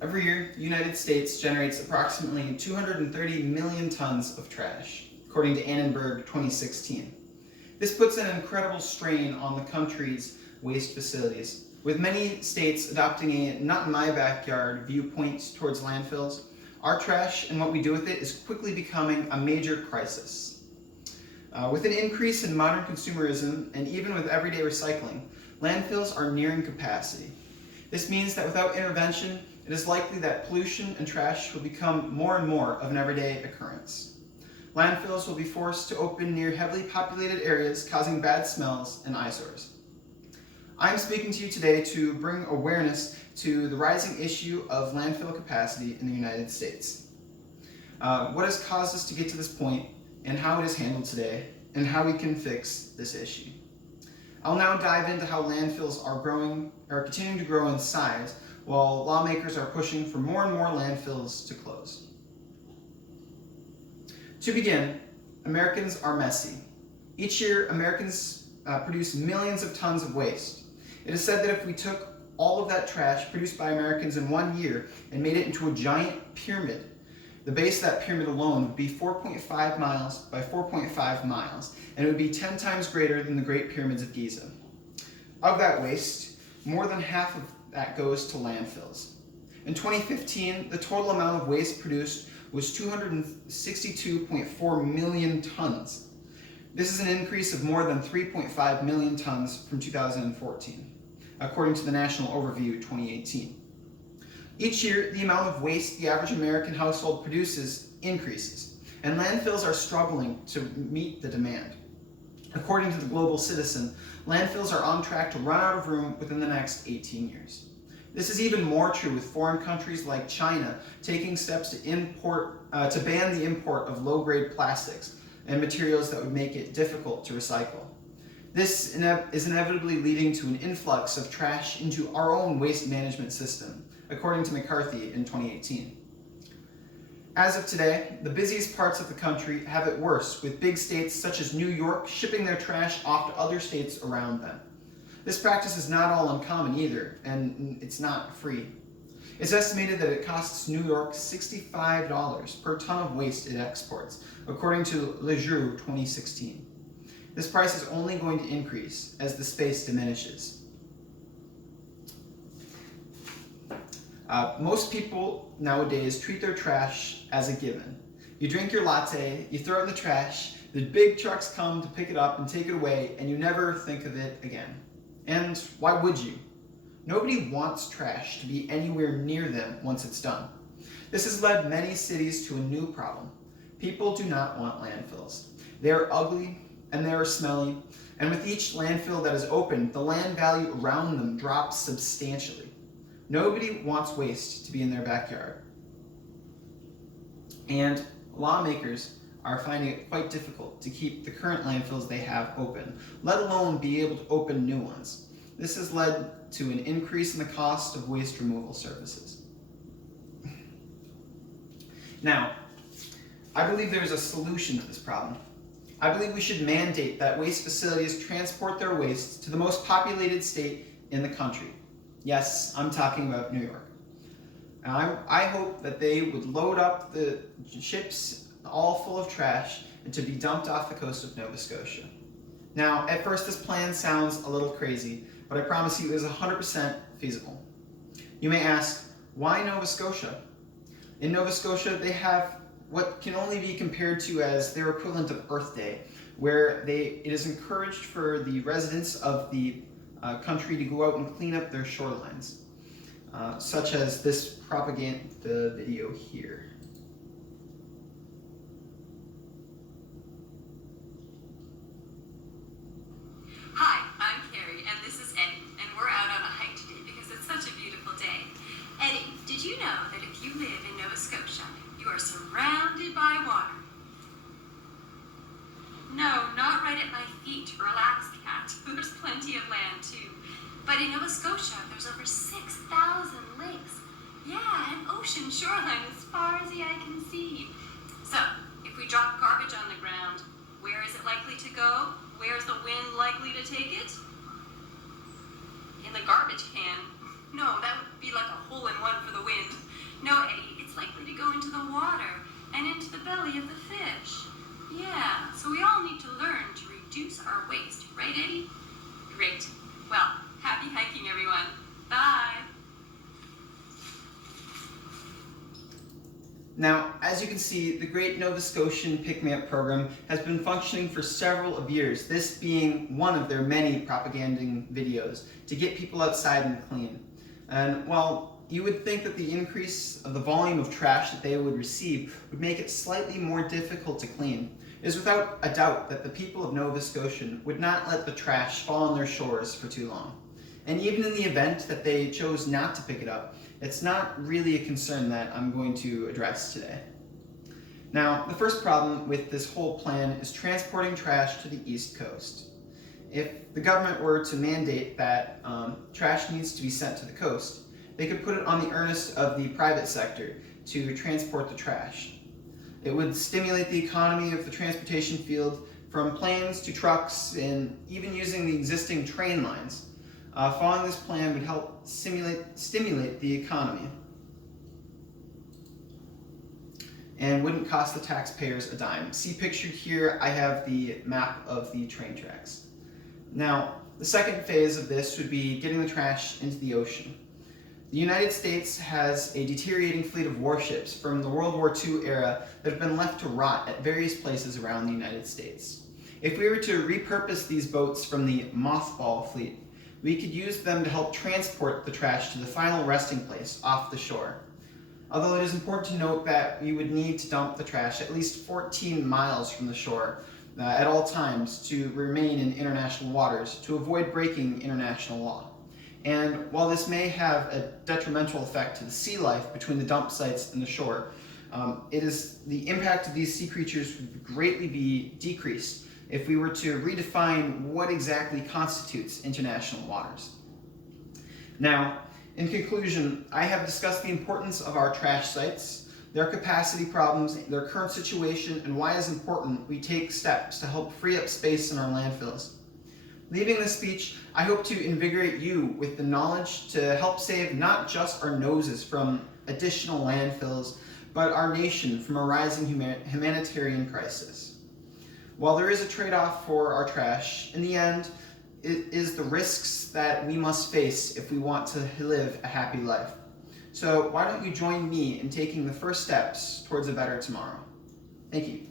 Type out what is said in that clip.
Every year, the United States generates approximately 230 million tons of trash, according to Annenberg 2016. This puts an incredible strain on the country's waste facilities, with many states adopting a not in my backyard viewpoint towards landfills. Our trash and what we do with it is quickly becoming a major crisis. With an increase in modern consumerism and even with everyday recycling, landfills are nearing capacity. This means that without intervention, it is likely that pollution and trash will become more and more of an everyday occurrence. Landfills will be forced to open near heavily populated areas, causing bad smells and eyesores. I am speaking to you today to bring awareness to the rising issue of landfill capacity in the United States. What has caused us to get to this point, and how it is handled today, and how we can fix this issue. I'll now dive into how landfills are continuing to grow in size, while lawmakers are pushing for more and more landfills to close. To begin, Americans are messy. Each year, Americans produce millions of tons of waste. It is said that if we took all of that trash produced by Americans in 1 year and made it into a giant pyramid, the base of that pyramid alone would be 4.5 miles by 4.5 miles, and it would be 10 times greater than the Great Pyramids of Giza. Of that waste, more than half of that goes to landfills. In 2015, the total amount of waste produced was 262.4 million tons. This is an increase of more than 3.5 million tons from 2014, according to the National Overview 2018. Each year, the amount of waste the average American household produces increases, and landfills are struggling to meet the demand. According to the Global Citizen, landfills are on track to run out of room within the next 18 years. This is even more true with foreign countries like China taking steps to ban the import of low-grade plastics and materials that would make it difficult to recycle. This is inevitably leading to an influx of trash into our own waste management system, according to McCarthy in 2018. As of today, the busiest parts of the country have it worse, with big states such as New York shipping their trash off to other states around them. This practice is not all uncommon either, and it's not free. It's estimated that it costs New York $65 per ton of waste it exports, according to Lejeune 2016. This price is only going to increase as the space diminishes. Most people nowadays treat their trash as a given. You drink your latte, you throw it in the trash, the big trucks come to pick it up and take it away, and you never think of it again. And why would you? Nobody wants trash to be anywhere near them once it's done. This has led many cities to a new problem. People do not want landfills. They are ugly and they are smelly, and with each landfill that is opened, the land value around them drops substantially. Nobody wants waste to be in their backyard. And lawmakers are finding it quite difficult to keep the current landfills they have open, let alone be able to open new ones. This has led to an increase in the cost of waste removal services. Now, I believe there is a solution to this problem. I believe we should mandate that waste facilities transport their waste to the most populated state in the country. Yes, I'm talking about New York. And I hope that they would load up the ships all full of trash and to be dumped off the coast of Nova Scotia. Now, at first this plan sounds a little crazy, but I promise you it is 100% feasible. You may ask, why Nova Scotia? In Nova Scotia, they have what can only be compared to as their equivalent of Earth Day, where it is encouraged for the residents of the country to go out and clean up their shorelines, such as this propaganda video here. Hi, I'm Carrie, and this is Eddie, and we're out on a hike today because it's such a beautiful day. Eddie, did you know that if you live in Nova Scotia, you are surrounded by water? No, not right at my feet. Relax, cat. There's plenty of land, too. But in Nova Scotia, there's over 6,000 lakes. Yeah, an ocean shoreline as far as the eye can see. So, if we drop garbage on the ground, where is it likely to go? Where's the wind likely to take it? In the garbage can. No, that would be like a hole in one for the wind. Now, as you can see, the Great Nova Scotian Pick-Me-Up program has been functioning for several of years, this being one of their many propaganding videos to get people outside and clean. And while you would think that the increase of the volume of trash that they would receive would make it slightly more difficult to clean, it is without a doubt that the people of Nova Scotia would not let the trash fall on their shores for too long. And even in the event that they chose not to pick it up, it's not really a concern that I'm going to address today. Now, the first problem with this whole plan is transporting trash to the East Coast. If the government were to mandate that trash needs to be sent to the coast, they could put it on the earnest of the private sector to transport the trash. It would stimulate the economy of the transportation field from planes to trucks and even using the existing train lines. Following this plan would help stimulate the economy and wouldn't cost the taxpayers a dime. See pictured here, I have the map of the train tracks. Now, the second phase of this would be getting the trash into the ocean. The United States has a deteriorating fleet of warships from the World War II era that have been left to rot at various places around the United States. If we were to repurpose these boats from the mothball fleet, we could use them to help transport the trash to the final resting place off the shore. Although it is important to note that we would need to dump the trash at least 14 miles from the shore at all times to remain in international waters to avoid breaking international law. And while this may have a detrimental effect to the sea life between the dump sites and the shore, the impact of these sea creatures would greatly be decreased if we were to redefine what exactly constitutes international waters. Now, in conclusion, I have discussed the importance of our trash sites, their capacity problems, their current situation, and why it is important we take steps to help free up space in our landfills. Leaving this speech, I hope to invigorate you with the knowledge to help save not just our noses from additional landfills, but our nation from a rising humanitarian crisis. While there is a trade-off for our trash, in the end, it is the risks that we must face if we want to live a happy life. So why don't you join me in taking the first steps towards a better tomorrow? Thank you.